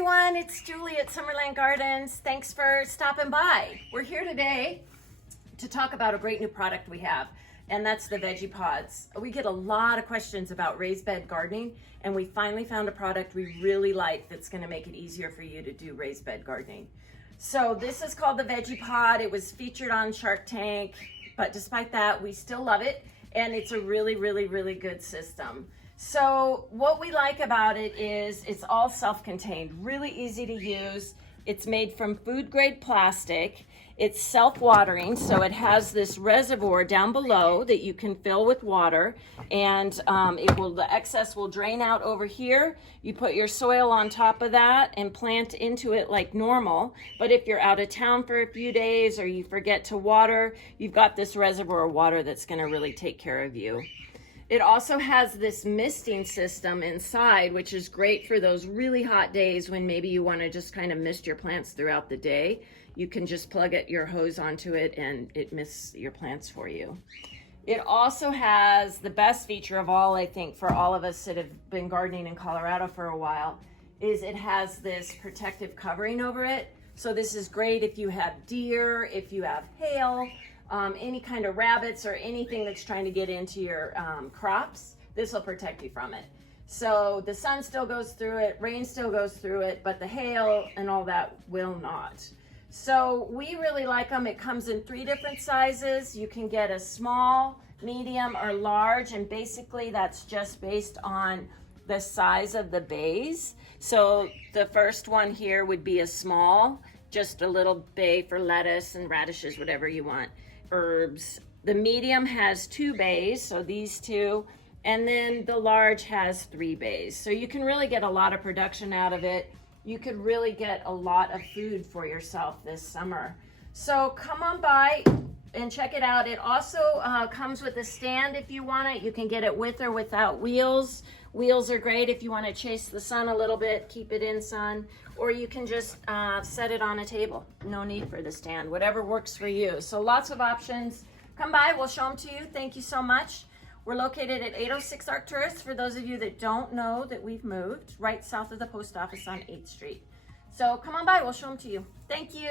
everyone, it's Julie at Summerland Gardens. Thanks for stopping by. We're here today to talk about a great new product we have, and that's the Vegepods. We get a lot of questions about raised bed gardening, and we finally found a product we really like that's going to make it easier for you to do raised bed gardening. So this is called the Vegepod. It was featured on Shark Tank, but despite that, we still love it, and it's a really good system. So what we like about it is it's all self-contained, really easy to use. It's made from food grade plastic. It's self-watering, so it has this reservoir down below that you can fill with water, and the excess will drain out over here. You put your soil on top of that and plant into it like normal. But if you're out of town for a few days or you forget to water, you've got this reservoir of water that's going to really take care of you. It also has this misting system inside, which is great for those really hot days when maybe you want to just kind of mist your plants throughout the day. You can just plug your hose onto it and it mists your plants for you. It also has the best feature of all, I think, for all of us that have been gardening in Colorado for a while, is it has this protective covering over it. So this is great if you have deer, if you have hail, any kind of rabbits or anything that's trying to get into your crops. This will protect you from it. So the sun still goes through it, rain still goes through it, but the hail and all that will not. So we really like them. It comes in 3 different sizes. You can get a small, medium, or large, and basically that's just based on the size of the bays. So the first one here would be a small, just a little bay for lettuce and radishes, whatever you want. Herbs. The medium has 2 bays, so these 2, and then the large has 3 bays. So you can really get a lot of production out of it. You could really get a lot of food for yourself this summer. So come on by and check it out. It also comes with a stand if you want it. You can get it with or without wheels. Wheels are great if you want to chase the sun a little bit, keep it in sun, or you can just set it on a table. No need for the stand, whatever works for you. So lots of options. Come by, we'll show them to you. Thank you so much. We're located at 806 Arcturus, for those of you that don't know that we've moved, right south of the post office on 8th Street. So come on by, we'll show them to you. Thank you.